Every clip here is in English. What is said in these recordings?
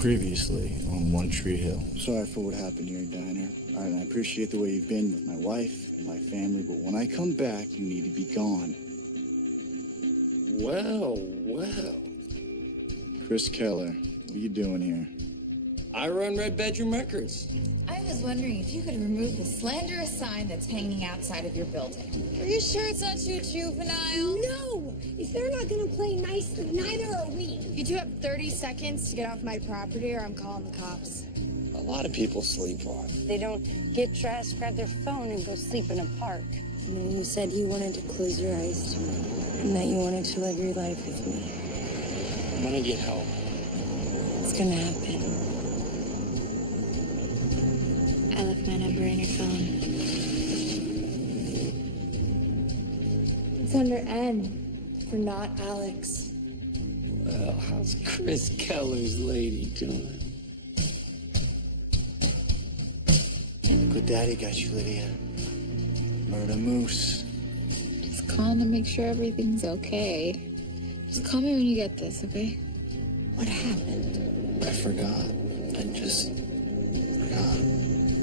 Previously on One Tree Hill. Sorry for what happened here, Diner. All right, I appreciate the way you've been with my wife and my family, but when I come back, you need to be gone. Well. Chris Keller, what are you doing here? I run Red Bedroom Records. I was wondering if you could remove the slanderous sign that's hanging outside of your building. Are you sure it's not too juvenile? No! If they're not gonna play nice, neither are we. You do have 30 seconds to get off my property or I'm calling the cops. A lot of people sleepwalk. They don't get dressed, grab their phone, and go sleep in a park. You said you wanted to close your eyes to me, and that you wanted to live your life with me. I'm gonna get help. It's gonna happen. I left my number in your phone. It's under N for not Alex. Well, how's Chris Keller's lady doing? Good daddy got you, Lydia. Murder Moose. Just calling to make sure everything's okay. Just call me when you get this, okay? What happened? I forgot. I just forgot.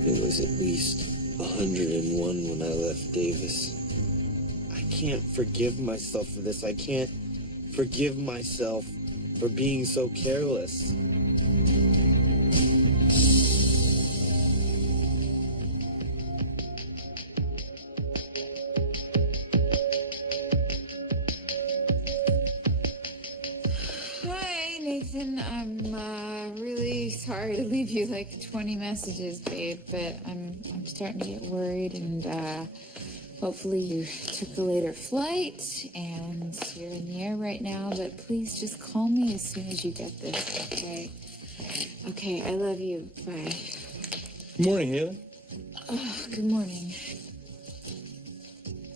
It was at least 101 when I left Davis. I can't forgive myself for this. I can't forgive myself for being so careless. Hi, Nathan. I'm really sorry to leave you like 20 messages, babe, but I'm starting to get worried, and hopefully you took a later flight and you're in the air right now, but please just call me as soon as you get this, okay? Okay, I love you. Bye. Good morning, Haley. Oh, good morning.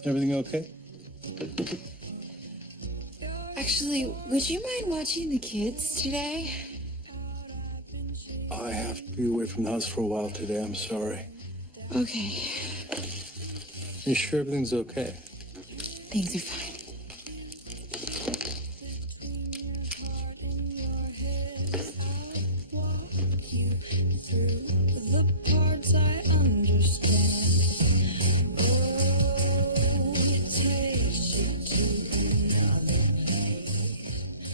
Everything okay? Actually, would you mind watching the kids today? I have to be away from the house for a while today. I'm sorry. Okay, You sure everything's okay? things are fine.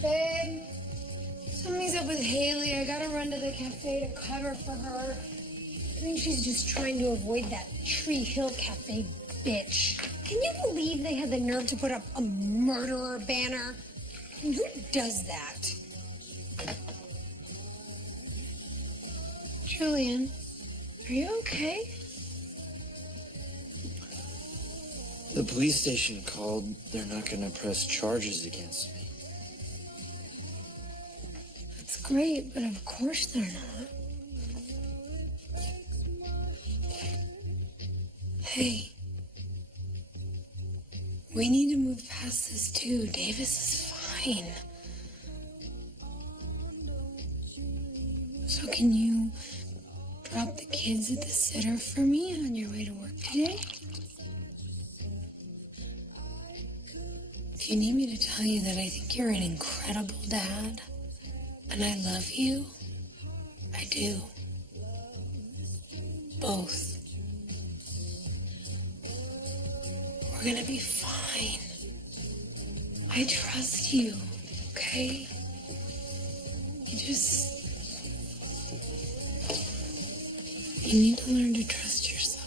Babe, something's up with Haley. I gotta run to the cafe to cover for her. I think she's just trying to avoid that Tree Hill Cafe bitch. Can you believe they had the nerve to put up a murderer banner? And who does that? Julian, are you okay? The police station called. They're not gonna press charges against me. That's great, but of course they're not. Hey, we need to move past this too. Davis is fine. So can you drop the kids at the sitter for me on your way to work today? If you need me to tell you that I think you're an incredible dad, and I love you, I do. Both. We're gonna be fine. I trust you, okay? You need to learn to trust yourself.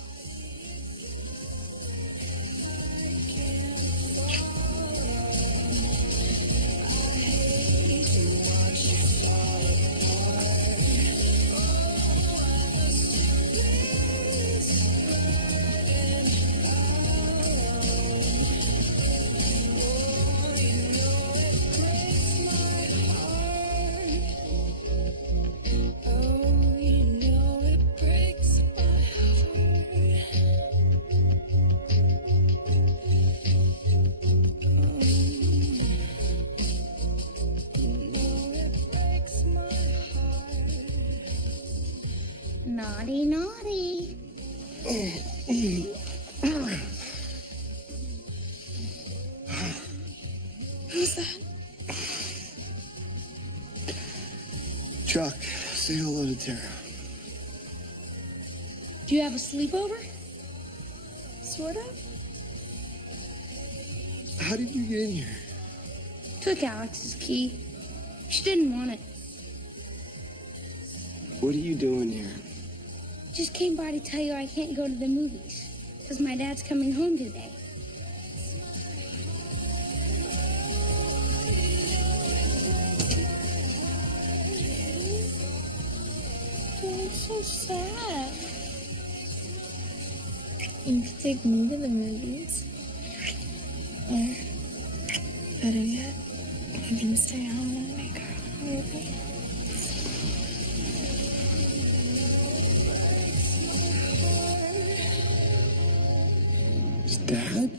Naughty, naughty. Who's that? Chuck, say hello to Tara. Do you have a sleepover? Sort of. How did you get in here? Took Alex's key. She didn't want it. What are you doing here? Just came by to tell you I can't go to the movies. Because my dad's coming home today. It's so sad. You could take me to the movies. Or, better yet, you can stay home and make our own movie. Is Dad?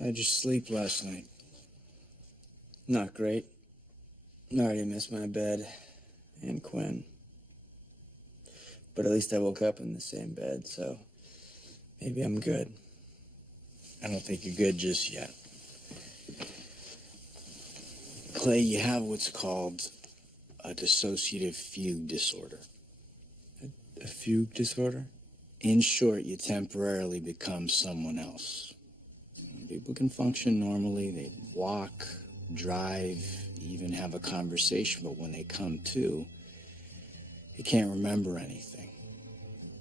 How'd you sleep last night? Not great. I already missed my bed and Quinn. But at least I woke up in the same bed, so maybe I'm good. I don't think you're good just yet. Clay, you have what's called a dissociative fugue disorder. A fugue disorder? In short, you temporarily become someone else. People can function normally. They walk, drive, even have a conversation, but when they come to, they can't remember anything.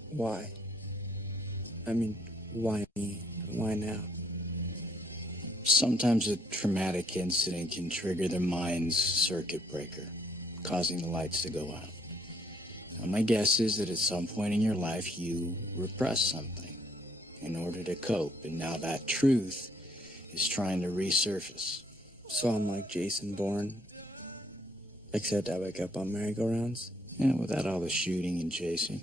Why? I mean, why me? Why now? Sometimes a traumatic incident can trigger their mind's circuit breaker, causing the lights to go out. Now, my guess is that at some point in your life, you repressed something in order to cope, and now that truth is trying to resurface. So I'm like Jason Bourne, except I wake up on merry-go-rounds? Yeah, without all the shooting and chasing.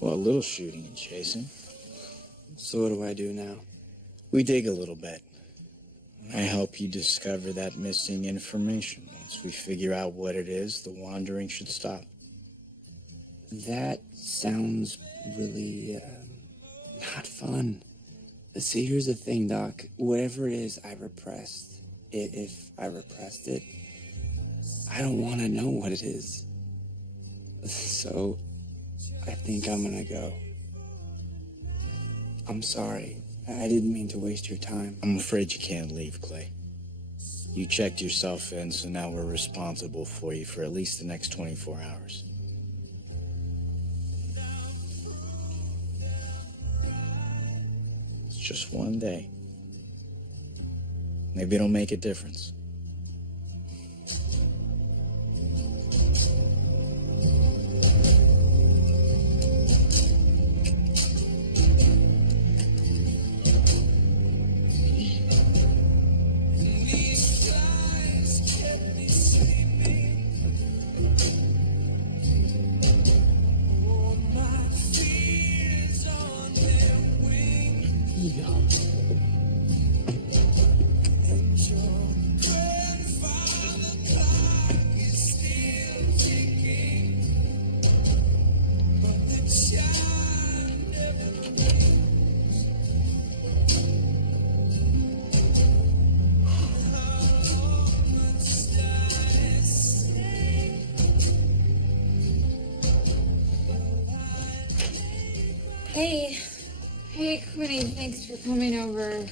Well, a little shooting and chasing. So what do I do now? We dig a little bit. I help you discover that missing information. Once we figure out what it is, the wandering should stop. That sounds really, not fun. See, here's the thing, Doc. Whatever it is I repressed, if I repressed it, I don't want to know what it is. So, I think I'm gonna go. I'm sorry. I didn't mean to waste your time. I'm afraid you can't leave, Clay. You checked yourself in, so now we're responsible for you for at least the next 24 hours. It's just one day. Maybe it'll make a difference. Hey. Hey, Quinny, thanks for coming over.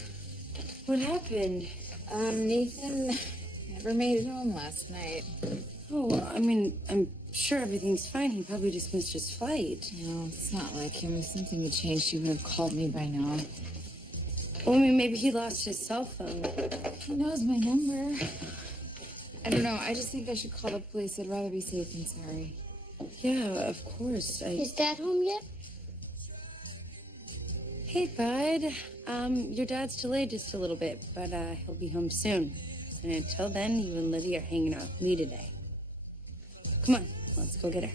What happened? Nathan never made it home last night. Oh, I mean, I'm sure everything's fine. He probably just missed his flight. No, it's not like him. If something had changed, he would have called me by now. Well, I mean, maybe he lost his cell phone. He knows my number. I don't know. I just think I should call the police. I'd rather be safe than sorry. Yeah, of course. Is Dad home yet? Hey, bud. Your dad's delayed just a little bit, but he'll be home soon. And until then, you and Livy are hanging out with me today. Come on, let's go get her.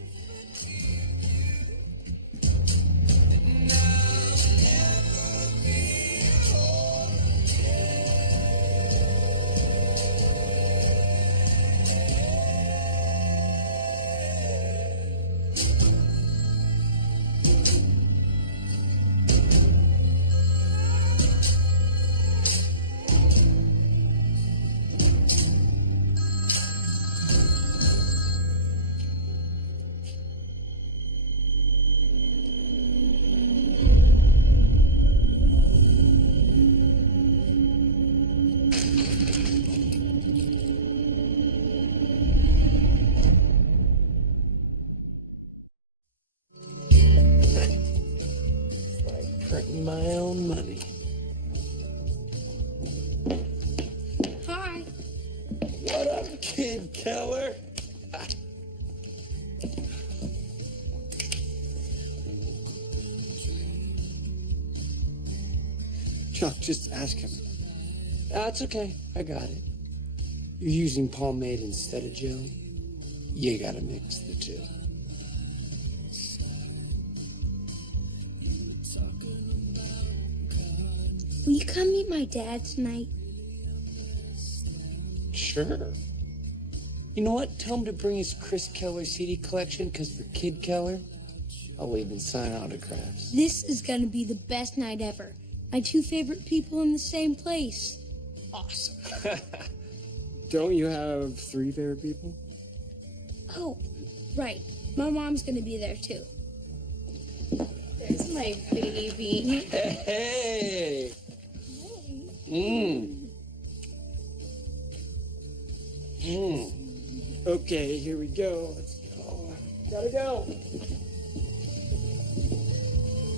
printing my own money. Hi. What up, Kid Keller? Chuck, just ask him. That's okay. I got it. You're using pomade instead of gel. You gotta mix the two. Will you come meet my dad tonight? Sure. You know what? Tell him to bring his Chris Keller CD collection, because for Kid Keller, I'll even sign autographs. This is gonna be the best night ever. My two favorite people in the same place. Awesome. Don't you have 3 favorite people? Oh, right. My mom's gonna be there too. There's my baby. Hey! Okay, here we go. Let's go. Gotta go.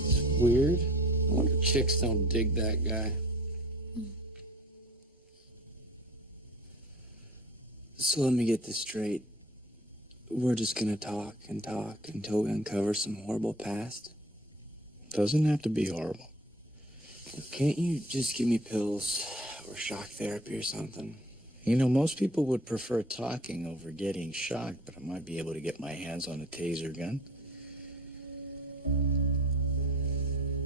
It's weird. I wonder if chicks don't dig that guy. So let me get this straight. We're just gonna talk and talk until we uncover some horrible past? Doesn't have to be horrible. Can't you just give me pills or shock therapy or something? You know, most people would prefer talking over getting shocked, but I might be able to get my hands on a taser gun.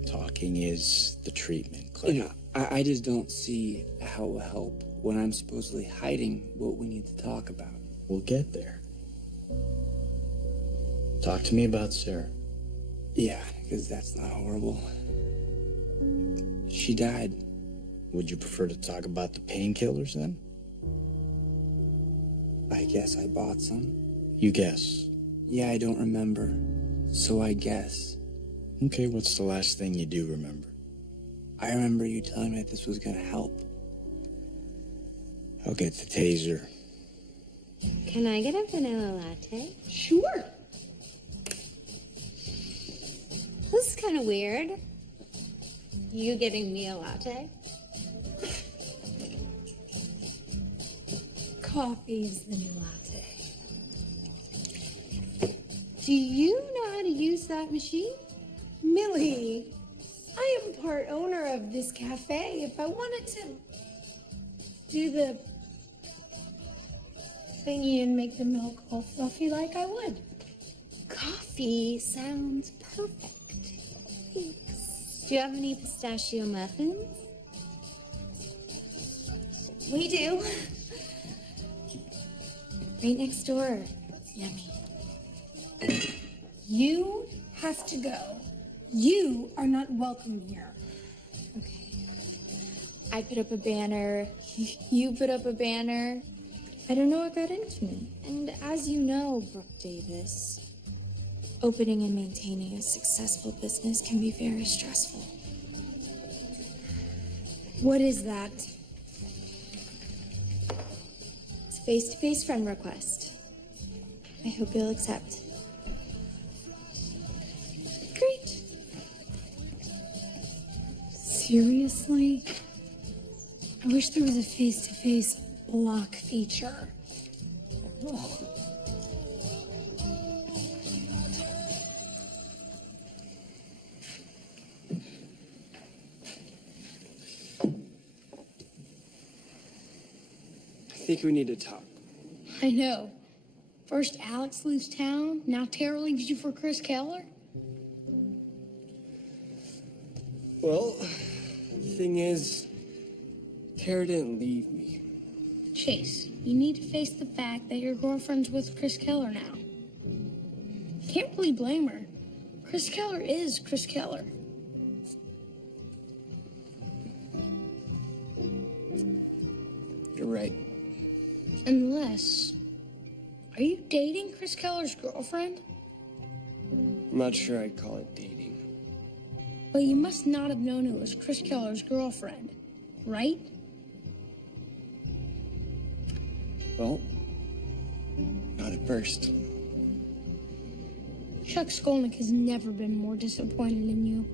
Talking is the treatment, Clay. You know, I just don't see how it will help when I'm supposedly hiding what we need to talk about. We'll get there. Talk to me about Sarah. Yeah, because that's not horrible. She died. Would you prefer to talk about the painkillers then? I guess I bought some. You guess? Yeah, I don't remember. So I guess. Okay, what's the last thing you do remember? I remember you telling me that this was gonna help. I'll get the taser. Can I get a vanilla latte? Sure. This is kind of weird. You getting me a latte? Coffee's the new latte. Do you know how to use that machine? Millie, I am part owner of this cafe. If I wanted to do the thingy and make the milk all fluffy like I would. Coffee sounds perfect. Thanks. Do you have any pistachio muffins? We do. Right next door. Yummy. You have to go. You are not welcome here. Okay. I put up a banner. You put up a banner. I don't know what got into me. And as you know, Brooke Davis, opening and maintaining a successful business can be very stressful. What is that? It's a face-to-face friend request. I hope you'll accept. Great. Seriously? I wish there was a face-to-face block feature. Ugh. I think we need to talk. I know. First Alex leaves town, now Tara leaves you for Chris Keller? Well, the thing is, Tara didn't leave me. Chase, you need to face the fact that your girlfriend's with Chris Keller now. Can't really blame her. Chris Keller is Chris Keller. You're right. Unless... Are you dating Chris Keller's girlfriend? I'm not sure I'd call it dating. But you must not have known it was Chris Keller's girlfriend, right? Well, not at first. Chuck Skolnick has never been more disappointed in you.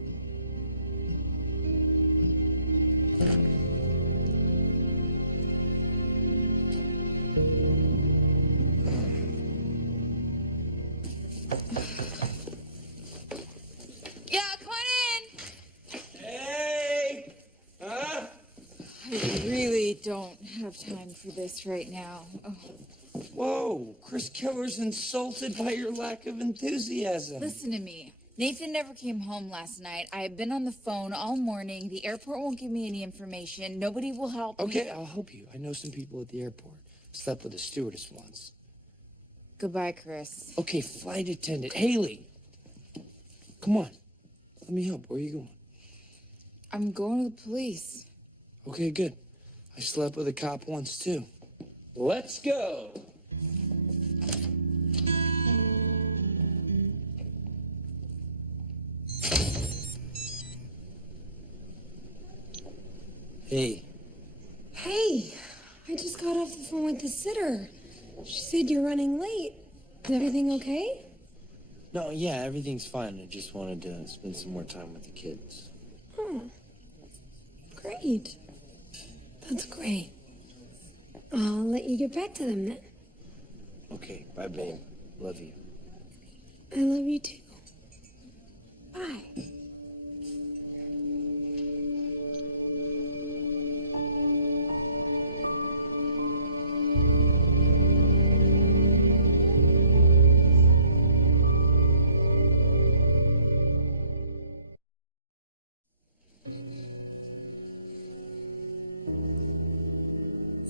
really don't have time for this right now. Oh. Whoa, Chris Keller's insulted by your lack of enthusiasm. Listen to me. Nathan never came home last night. I have been on the phone all morning. The airport won't give me any information. Nobody will help me. Okay, I'll help you. I know some people at the airport. Slept with a stewardess once. Goodbye, Chris. Okay, flight attendant. Haley, come on. Let me help. Where are you going? I'm going to the police. Okay, good. I slept with a cop once, too. Let's go. Hey. Hey, I just got off the phone with the sitter. She said you're running late. Is everything okay? No, yeah, everything's fine. I just wanted to spend some more time with the kids. Oh, great. That's great. I'll let you get back to them then. Okay, bye, babe. Love you. I love you too. Bye.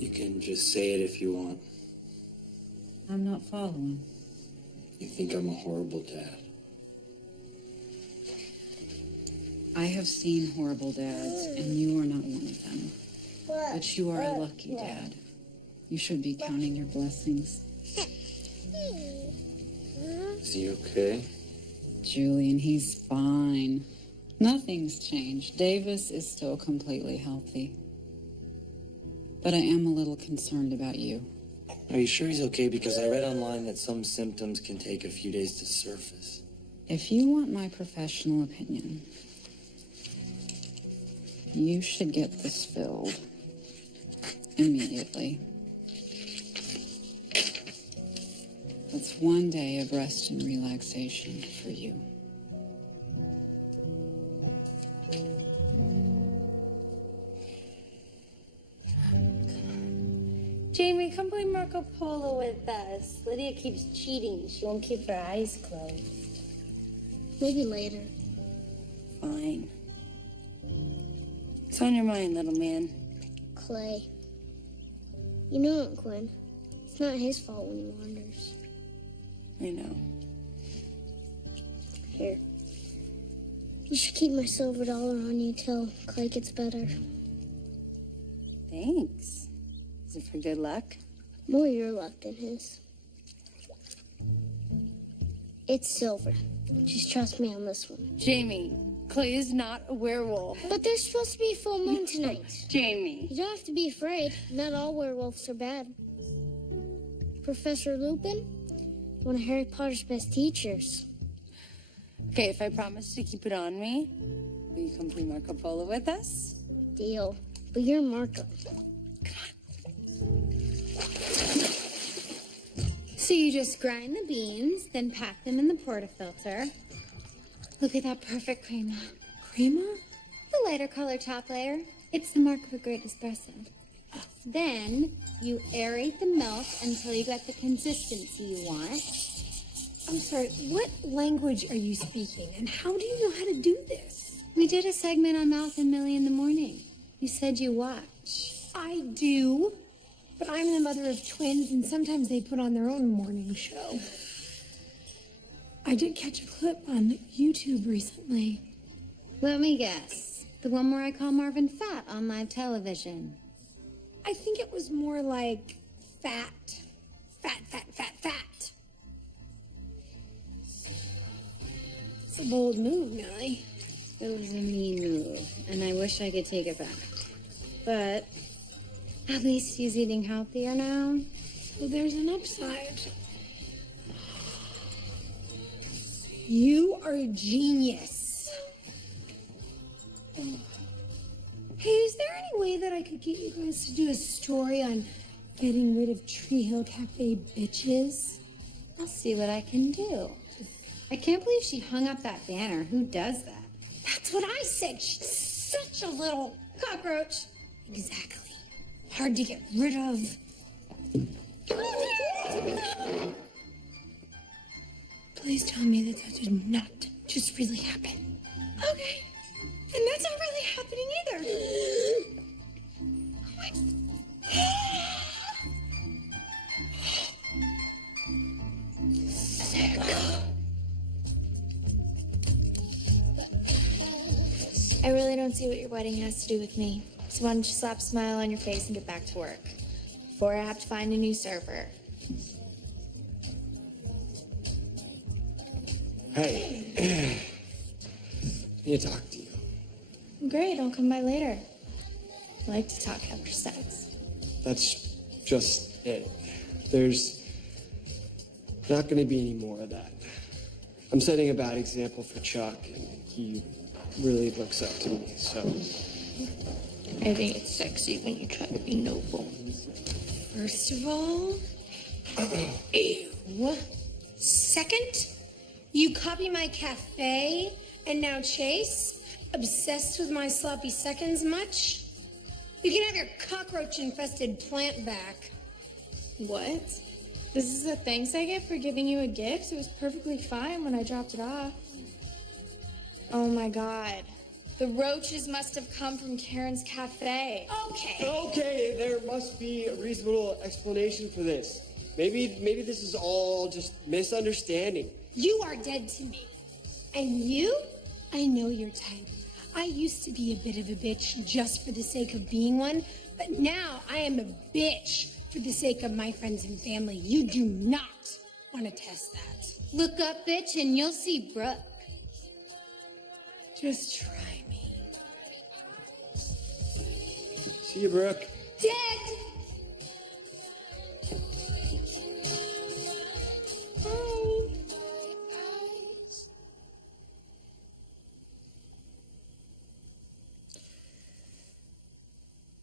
You can just say it if you want. I'm not following. You think I'm a horrible dad? I have seen horrible dads, and you are not one of them. But you are a lucky dad. You should be counting your blessings. Is he okay? Julian, he's fine. Nothing's changed. Davis is still completely healthy. But I am a little concerned about you. Are you sure he's okay? Because I read online that some symptoms can take a few days to surface. If you want my professional opinion, you should get this filled immediately. It's one day of rest and relaxation for you. Jamie, come play Marco Polo with us. Lydia keeps cheating. She won't keep her eyes closed. Maybe later. Fine. What's on your mind, little man? Clay. You know Aunt Quinn. It's not his fault when he wanders. I know. Here. You should keep my silver dollar on you till Clay gets better. Thanks. Is it for good luck? More your luck than his. It's silver. Just trust me on this one. Jamie, Clay is not a werewolf. But there's supposed to be a full moon tonight. Jamie. You don't have to be afraid. Not all werewolves are bad. Professor Lupin, one of Harry Potter's best teachers. Okay, if I promise to keep it on me, will you come play Marco Polo with us? Deal. But you're Marco. So you just grind the beans, then pack them in the portafilter. Look at that perfect crema. Crema? The lighter color top layer. It's the mark of a great espresso. Then you aerate the milk until you get the consistency you want. I'm sorry, what language are you speaking, and how do you know how to do this? We did a segment on Mouth and Millie in the morning. You said you watch. I do, but I'm the mother of twins, and sometimes they put on their own morning show. I did catch a clip on YouTube recently. Let me guess. The one where I call Marvin fat on live television. I think it was more like fat. Fat, fat, fat, fat. It's a bold move, Millie. It was a mean move, and I wish I could take it back. But at least he's eating healthier now. So there's an upside. You are a genius. Hey, is there any way that I could get you guys to do a story on getting rid of Tree Hill Cafe bitches? I'll see what I can do. I can't believe she hung up that banner. Who does that? That's what I said. She's such a little cockroach. Exactly. hard to get rid of. Please tell me that did not just really happen. Okay. And that's not really happening either. Oh my. Sick. I really don't see what your wedding has to do with me. So why don't you slap a smile on your face and get back to work before I have to find a new server. Hey. I need to talk to you. Great, I'll come by later. I like to talk after sex. That's just it. There's not going to be any more of that. I'm setting a bad example for Chuck, and he really looks up to me, so. I think it's sexy when you try to be noble. First of all, ew. Second, you copy my cafe, and now Chase, obsessed with my sloppy seconds much? You can have your cockroach-infested plant back. What? This is the thanks I get for giving you a gift? It was perfectly fine when I dropped it off. Oh my god. The roaches must have come from Karen's cafe. Okay, there must be a reasonable explanation for this. Maybe this is all just misunderstanding. You are dead to me. And you? I know your type. I used to be a bit of a bitch just for the sake of being one, but now I am a bitch for the sake of my friends and family. You do not want to test that. Look up, bitch, and you'll see Brooke. Just try me. See you, Brooke. Dead! Bye.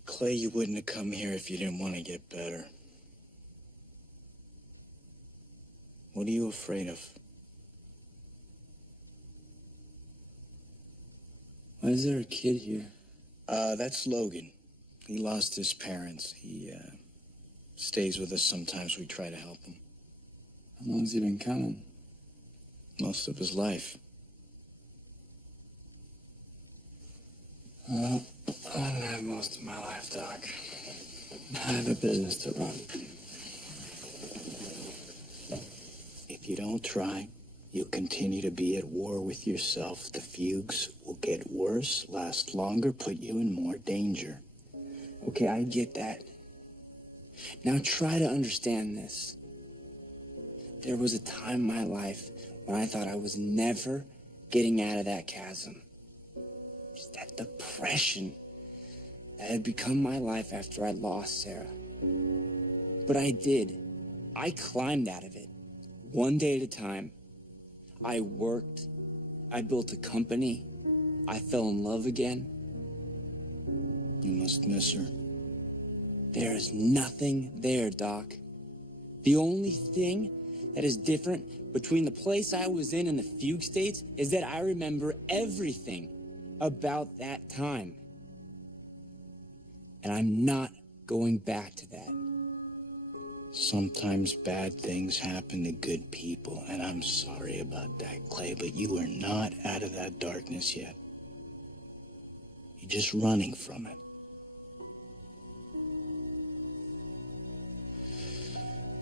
Clay, you wouldn't have come here if you didn't want to get better. What are you afraid of? Why is there a kid here? That's Logan. He lost his parents. He, stays with us sometimes. We try to help him. How long's he been coming? Most of his life. Well, I don't have most of my life, Doc. I have a business to run. If you don't try, you'll continue to be at war with yourself. The fugues will get worse, last longer, put you in more danger. Okay, I get that. Now try to understand this. There was a time in my life when I thought I was never getting out of that chasm. Just that depression that had become my life after I lost Sarah. But I did. I climbed out of it, one day at a time. I worked. I built a company. I fell in love again. You must miss her. There is nothing there, Doc. The only thing that is different between the place I was in and the fugue states is that I remember everything about that time. And I'm not going back to that. Sometimes bad things happen to good people, and I'm sorry about that, Clay, but you are not out of that darkness yet. You're just running from it.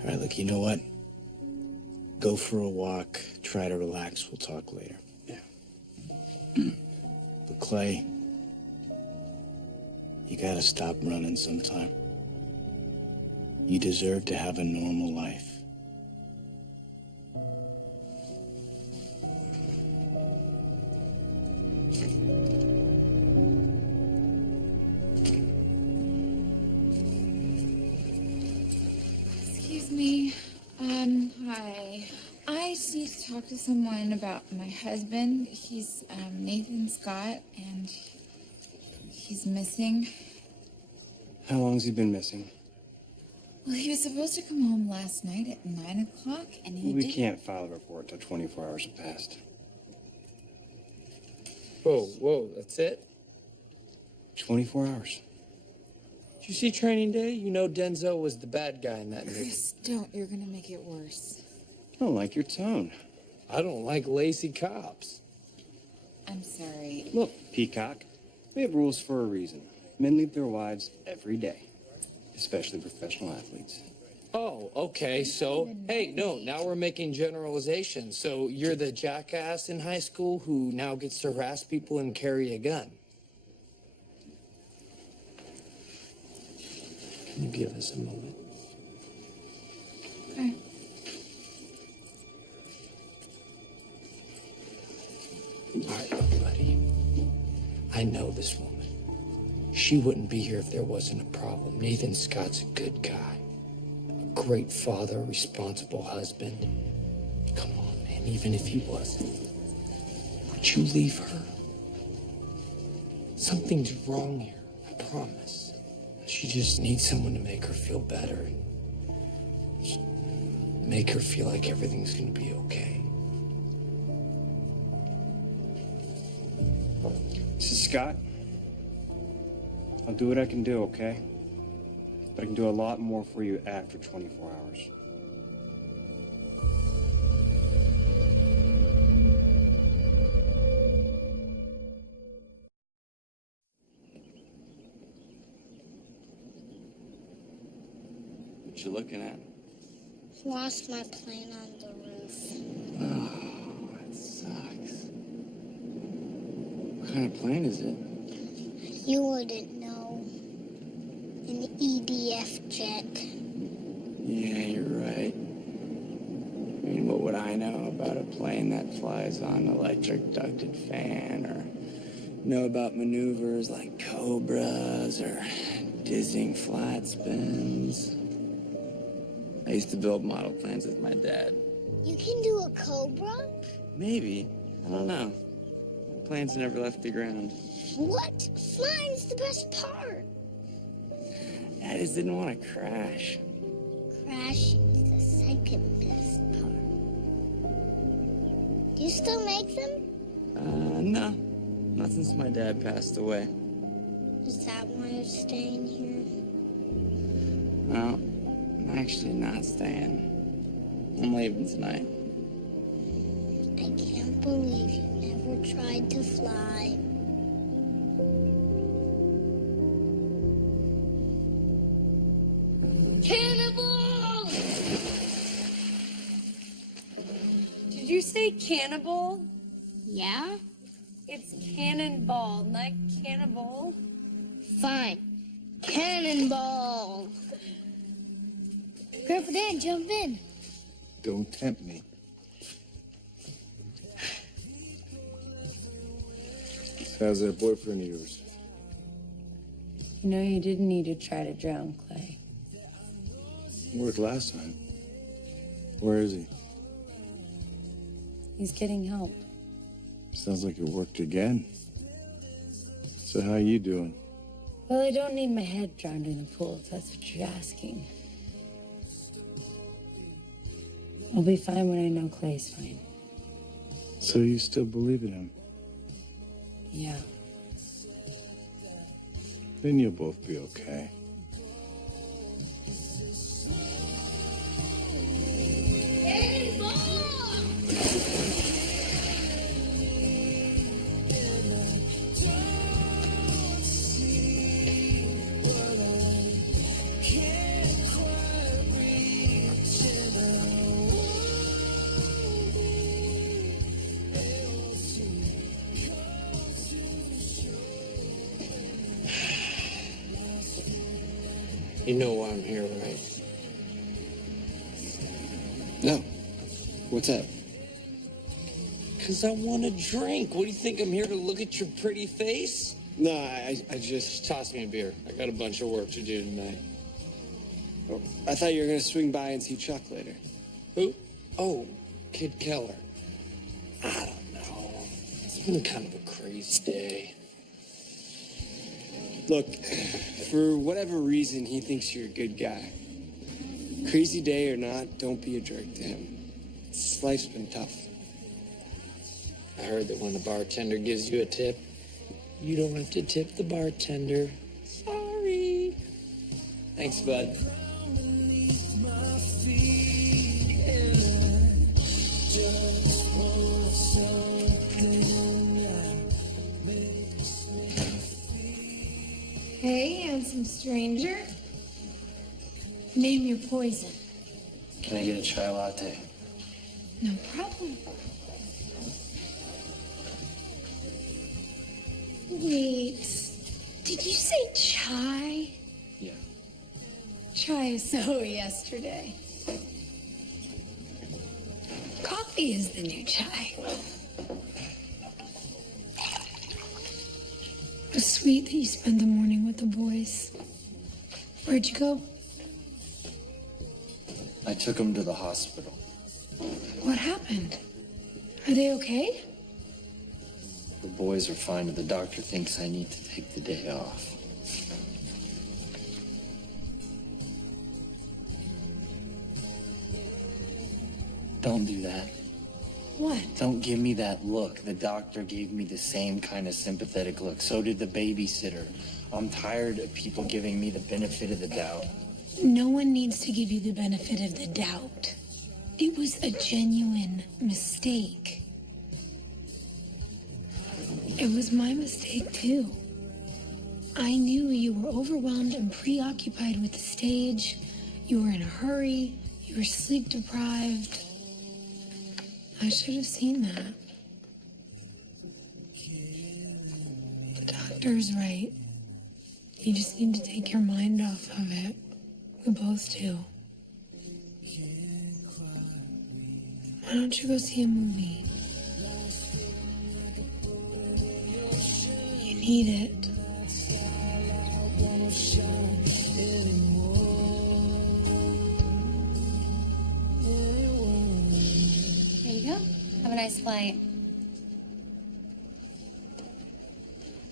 All right, look, you know what? Go for a walk, try to relax, we'll talk later. Yeah. But Clay, you gotta stop running sometime. You deserve to have a normal life. Excuse me. Hi. I just need to talk to someone about my husband. He's, Nathan Scott, and he's missing. How long's he been missing? Well, he was supposed to come home last night at 9 o'clock, and he We didn't. can't file a report till 24 hours have passed. Whoa, that's it? 24 hours. Did you see Training Day? You know Denzel was the bad guy in that movie. Chris, don't. You're gonna make it worse. I don't like your tone. I don't like lazy cops. I'm sorry. Look, Peacock, we have rules for a reason. Men leave their wives every day, especially professional athletes. Oh, okay, so, hey, no, now we're making generalizations. So you're the jackass in high school who now gets to harass people and carry a gun. Can you give us a moment? Okay. All right, look, buddy. I know this woman. She wouldn't be here if there wasn't a problem. Nathan Scott's a good guy. A great father, a responsible husband. Come on, man, even if he wasn't. Would you leave her? Something's wrong here, I promise. She just needs someone to make her feel better. Just make her feel like everything's gonna be okay. Mrs. Scott, I'll do what I can do, okay? But I can do a lot more for you after 24 hours. What you looking at? Lost my plane on the roof. Oh, that sucks. What kind of plane is it? You wouldn't know. An EDF jet. Yeah, you're right. I mean, what would I know about a plane that flies on electric ducted fan, or know about maneuvers like cobras or dizzying flat spins? I used to build model planes with my dad. You can do a cobra? Maybe. I don't know. Planes never left the ground. What? Flying's the best part. I just didn't want to crash. Crashing is the second best part. Do you still make them? No. Not since my dad passed away. Is that why you're staying here? No, I'm actually not staying. I'm leaving tonight. I can't believe you never tried to fly. Cannibal! Did you say cannibal? Yeah? It's cannonball, not cannibal. Fine. Cannonball. Grandpa Dan, jump in. Don't tempt me. How's that boyfriend of yours? You know, you didn't need to try to drown Clay. Worked last time. Where is he? He's getting help. Sounds like it worked again. So how you doing? Well, I don't need my head drowned in a pool, if that's what you're asking. I'll be fine when I know Clay's fine. So you still believe in him? Yeah. Then you'll both be okay. You know why I'm here, right? No. What's up? Because I want a drink. What do you think? I'm here to look at your pretty face? No, I just... Just toss me a beer. I got a bunch of work to do tonight. Oh, I thought you were going to swing by and see Chuck later. Who? Oh, Kid Keller. I don't know. It's been kind of a crazy day. Look, for whatever reason, he thinks you're a good guy. Crazy day or not, don't be a jerk to him. Life's been tough. I heard that when the bartender gives you a tip, you don't have to tip the bartender. Sorry. Thanks, bud. Hey, handsome stranger. Name your poison. Can I get a chai latte? No problem. Wait, did you say chai? Yeah. Chai is so yesterday. Coffee is the new chai. It was sweet that you spent the morning with the boys. Where'd you go? I took him to the hospital. What happened? Are they okay? The boys are fine, but the doctor thinks I need to take the day off. Don't do that. What? Don't give me that look. The doctor gave me the same kind of sympathetic look. So did the babysitter. I'm tired of people giving me the benefit of the doubt. No one needs to give you the benefit of the doubt. It was a genuine mistake. It was my mistake, too. I knew you were overwhelmed and preoccupied with the stage. You were in a hurry. You were sleep deprived. I should have seen that. The doctor's right. You just need to take your mind off of it. We both do. Why don't you go see a movie? You need it. There you go. Have a nice flight.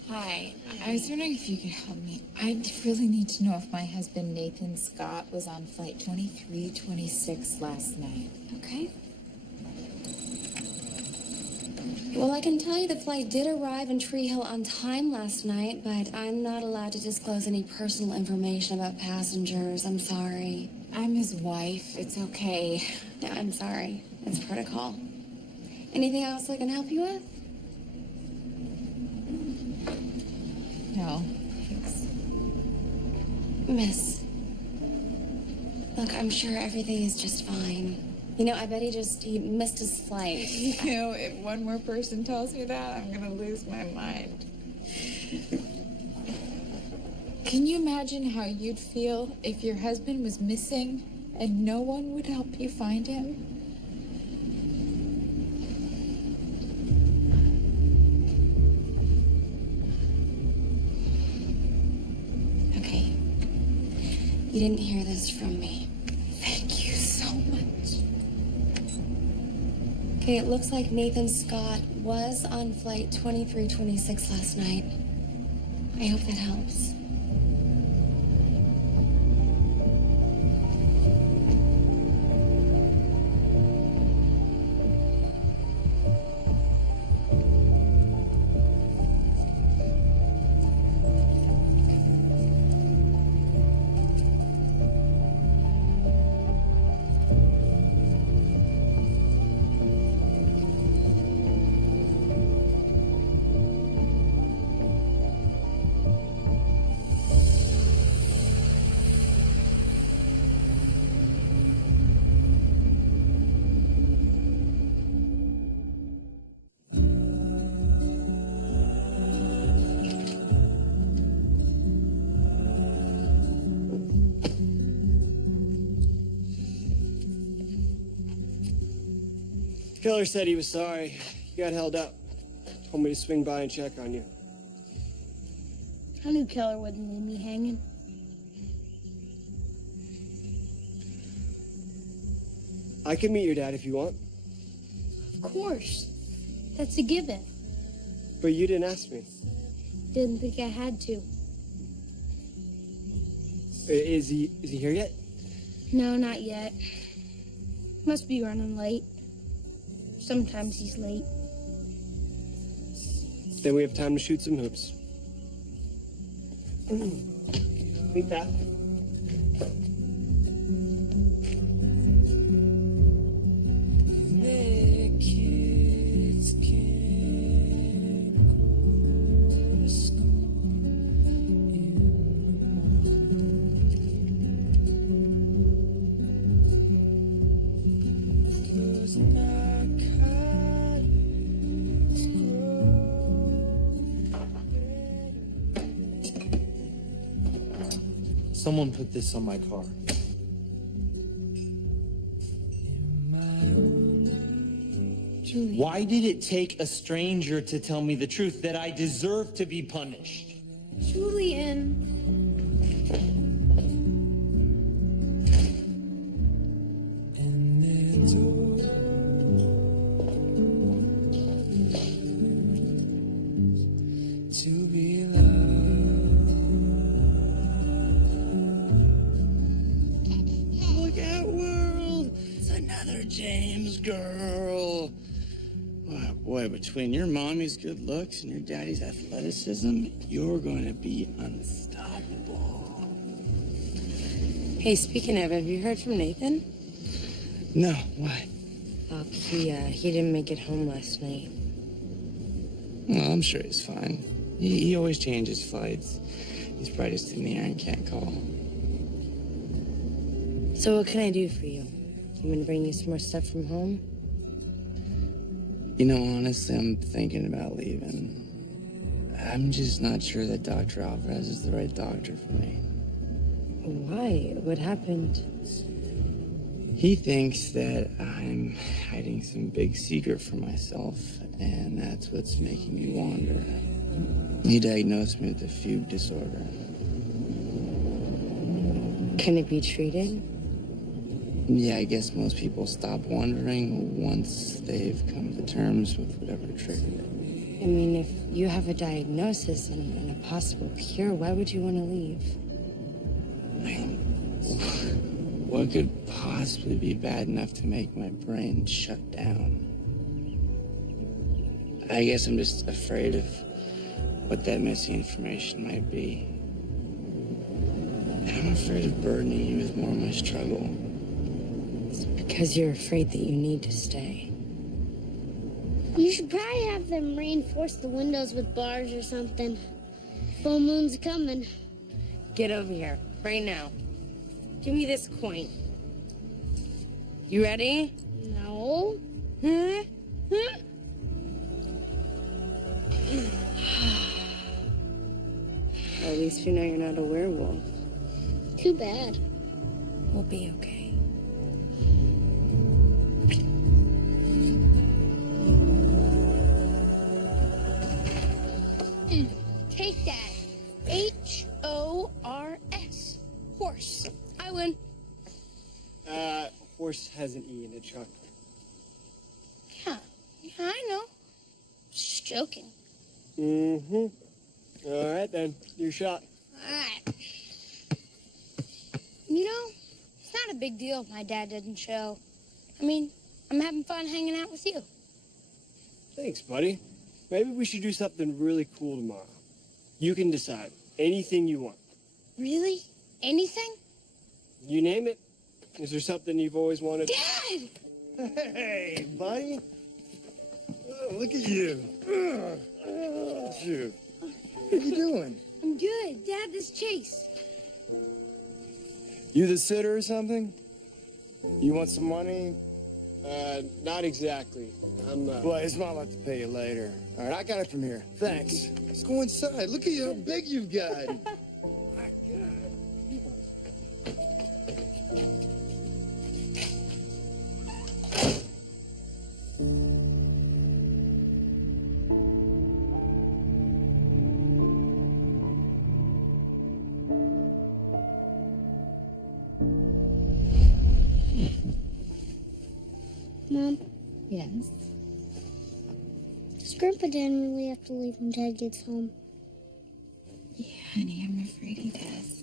Hi, I was wondering if you could help me. I really need to know if my husband Nathan Scott was on flight 2326 last night. Okay. Well, I can tell you the flight did arrive in Tree Hill on time last night, but I'm not allowed to disclose any personal information about passengers. I'm sorry. I'm his wife. It's okay. No, I'm sorry. It's protocol. Anything else I can help you with? No, thanks. Miss, look, I'm sure everything is just fine. You know, I bet he missed his flight. You know, if one more person tells me that, I'm gonna lose my mind. Can you imagine how you'd feel if your husband was missing and no one would help you find him? Okay. You didn't hear this from me. Thank you so much. Okay, it looks like Nathan Scott was on flight 2326 last night. I hope that helps. Keller said he was sorry. He got held up. Told me to swing by and check on you. I knew Keller wouldn't leave me hanging. I can meet your dad if you want. Of course. That's a given. But you didn't ask me. Didn't think I had to. Is he here yet? No, not yet. Must be running late. Sometimes he's late. Then we have time to shoot some hoops. Meet that. Someone put this on my car. Julie. Why did it take a stranger to tell me the truth that I deserve to be punished? Julian. Look out, world! It's another James girl. Oh, boy, between your mommy's good looks and your daddy's athleticism, you're going to be unstoppable. Hey, speaking of, have you heard from Nathan? No, why? Oh, he didn't make it home last night. Well, I'm sure he's fine. He always changes flights. He's brightest in the air and can't call. So what can I do for you? You want to bring you some more stuff from home? You know, honestly, I'm thinking about leaving. I'm just not sure that Dr. Alvarez is the right doctor for me. Why? What happened? He thinks that I'm hiding some big secret from myself, and that's what's making me wander. He diagnosed me with a fugue disorder. Can it be treated? Yeah, I guess most people stop wandering once they've come to terms with whatever triggered it. I mean, if you have a diagnosis and a possible cure, why would you want to leave? What could possibly be bad enough to make my brain shut down? I guess I'm just afraid of what that missing information might be. And I'm afraid of burdening you with more of my struggle. It's because you're afraid that you need to stay. You should probably have them reinforce the windows with bars or something. Full moon's coming. Get over here, right now. Give me this coin. You ready? No. Huh? Huh? At least you know you're not a werewolf. Too bad. We'll be okay. Take that. H-O-R-S. Horse. I win. Horse has an E in it, Chuck. Yeah, I know. Just joking. Mm-hmm. All right, then. Your shot. All right. You know, it's not a big deal if my dad doesn't show. I mean, I'm having fun hanging out with you. Thanks, buddy. Maybe we should do something really cool tomorrow. You can decide. Anything you want. Really? Anything? You name it. Is there something you've always wanted? Dad! Hey, buddy. Oh, look at you. Shoot. What are you doing? I'm good. Dad, this Chase. You the sitter or something? You want some money? Not exactly. Well, his mom will have to pay you later. All right, I got it from here. Thanks. Let's go inside. Look at you, how big you've got. My God. Mom, Yes? does Grandpa Dan really have to leave when Dad gets home? Yeah, honey, I'm afraid he does.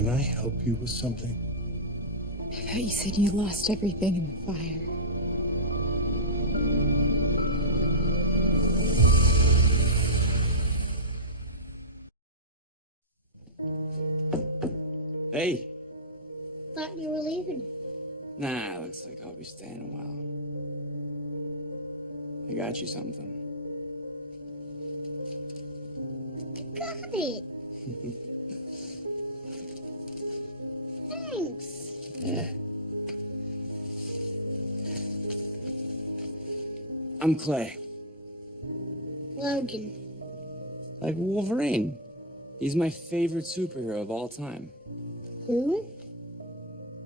Can I help you with something? I thought you said you lost everything in the fire. Hey. Thought you were leaving. Nah, looks like I'll be staying a while. I got you something. Got it. Thanks. Yeah. I'm Clay. Logan. Like Wolverine. He's my favorite superhero of all time. Who?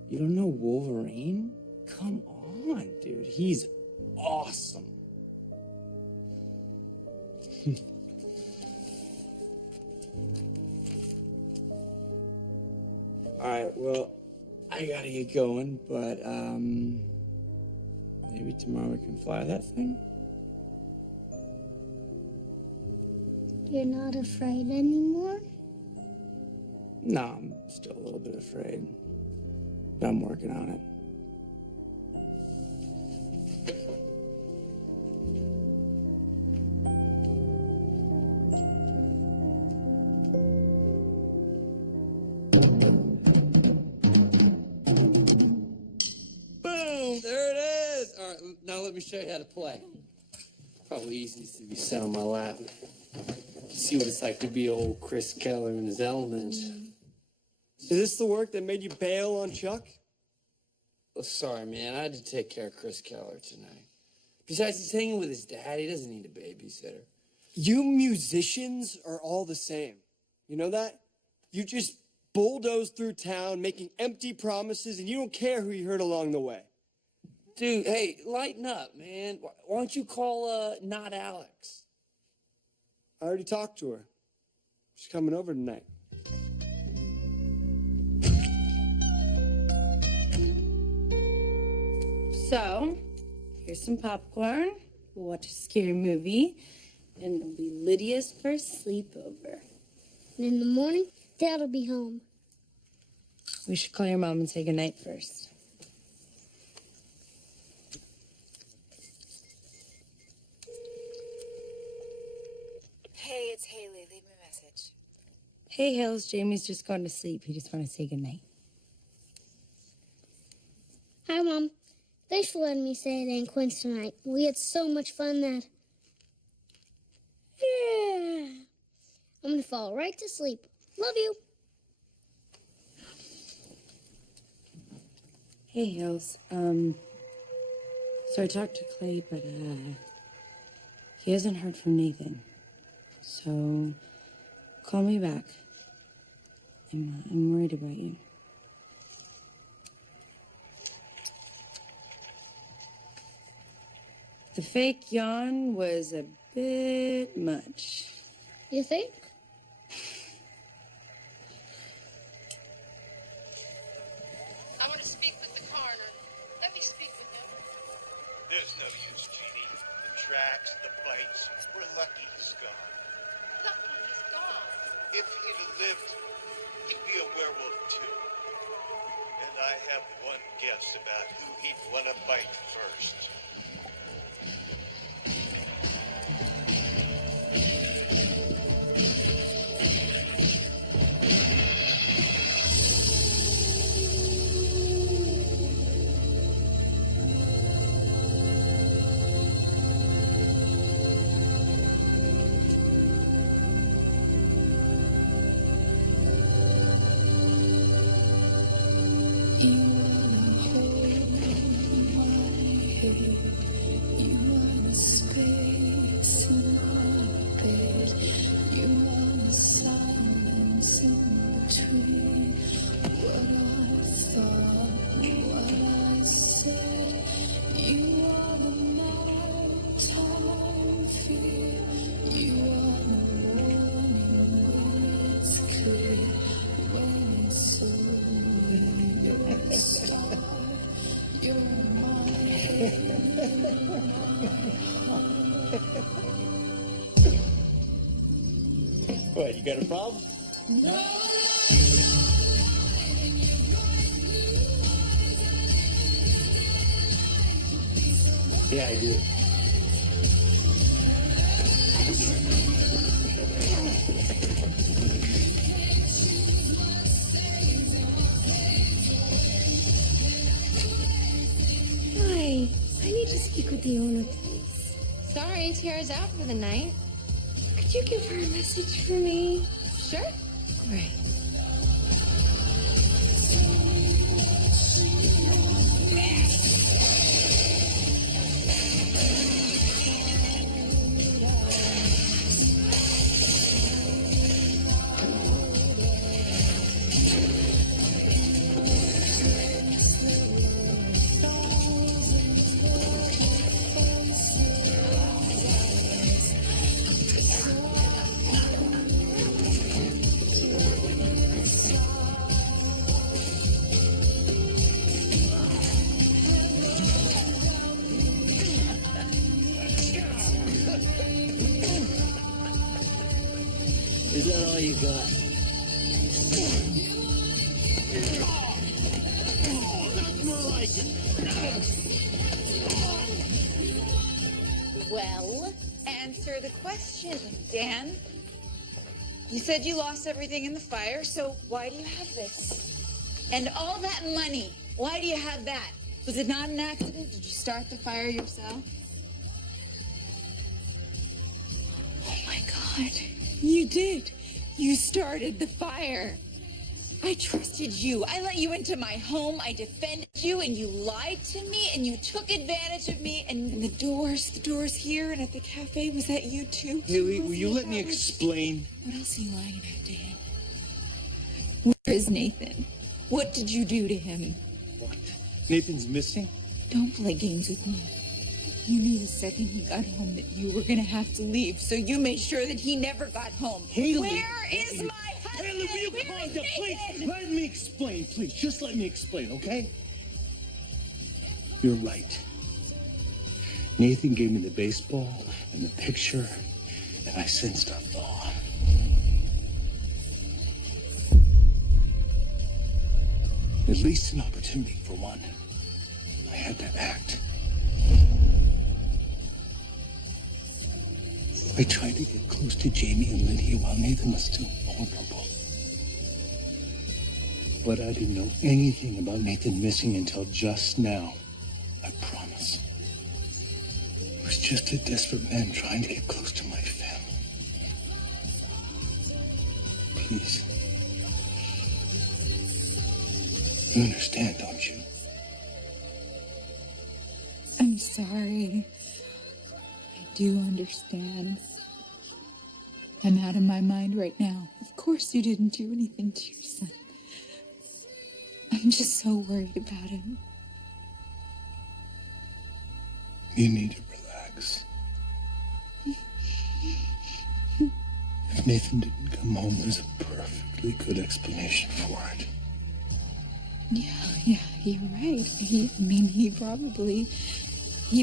You don't know Wolverine? Come on, dude. He's awesome. Alright, well, I gotta get going, but, maybe tomorrow we can fly that thing? You're not afraid anymore? No, I'm still a little bit afraid. But I'm working on it. Boom! There it is! All right, now let me show you how to play. Probably easiest to be sat on my lap. See what it's like to be old Chris Keller in his element. Is this the work that made you bail on Chuck? Oh, sorry, man. I had to take care of Chris Keller tonight. Besides, he's hanging with his dad. He doesn't need a babysitter. You musicians are all the same. You know that? You just bulldoze through town making empty promises and you don't care who you hurt along the way. Dude, hey, lighten up, man. Why don't you call, not Alex? I already talked to her. She's coming over tonight. So, here's some popcorn. We'll watch a scary movie. And it'll be Lydia's first sleepover. And in the morning, Dad'll be home. We should call your mom and say goodnight first. Hey, it's Haley. Leave me a message. Hey, Hills. Jamie's just going to sleep. He just want to say goodnight. Hi, Mom. Thanks for letting me stay at Aunt Quinn's tonight. We had so much fun that... Yeah. I'm gonna fall right to sleep. Love you. Hey, Hills. So I talked to Clay, but, he hasn't heard from Nathan. So, call me back. I'm worried about you. The fake yawn was a bit much. You think? I want to speak with the coroner. Let me speak with him. There's no use, Jeannie. The tracks, the bites, we're lucky he's gone. Lucky he's gone. If he'd have lived, he'd be a werewolf too. And I have one guess about who he'd want to bite first. What, you got a problem? No! Yeah, I do. Hi. I need to speak with the owner, please. Sorry, Tiara's out for the night. Could you give her a message for me? Sure. Right. Is that all you got? That's more like it. Well, answer the question, Dan. You said you lost everything in the fire, so why do you have this? And all that money, why do you have that? Was it not an accident? Did you start the fire yourself? Oh my God, you did. You started the fire. I trusted you. I let you into my home. I defended you, and you lied to me, and you took advantage of me. And the doors here and at the cafe, was that you too? Haley, will you let me explain? What else are you lying about, Dan? Where is Nathan? What did you do to him? What? Nathan's missing? Don't play games with me. You knew the second he got home that you were gonna have to leave, so you made sure that he never got home. Haley, where is my husband? Haley, will you calm down, please? Let me explain, please. Just let me explain, okay? You're right. Nathan gave me the baseball and the picture, and I sensed a thaw. At least an opportunity for one. I had to act. I tried to get close to Jamie and Lydia while Nathan was still vulnerable. But I didn't know anything about Nathan missing until just now. I promise. I was just a desperate man trying to get close to my family. Please. You understand, don't you? I'm sorry. I do understand. I'm out of my mind right now. Of course you didn't do anything to your son. I'm just so worried about him. You need to relax. If Nathan didn't come home, there's a perfectly good explanation for it. Yeah, you're right. He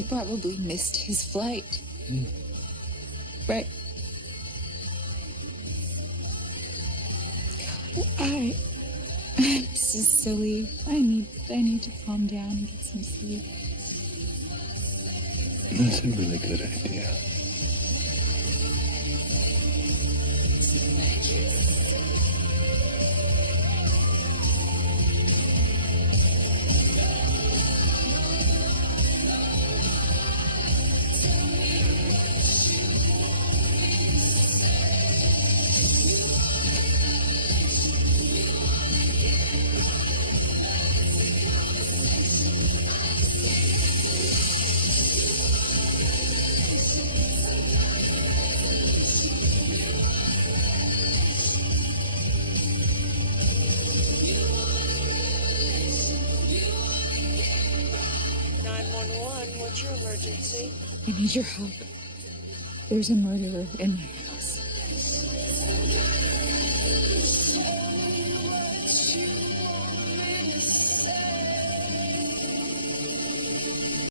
probably missed his flight. Right. I'm so silly. I need to calm down and get some sleep. That's a really good idea. What's your emergency? I need your help. There's a murderer in my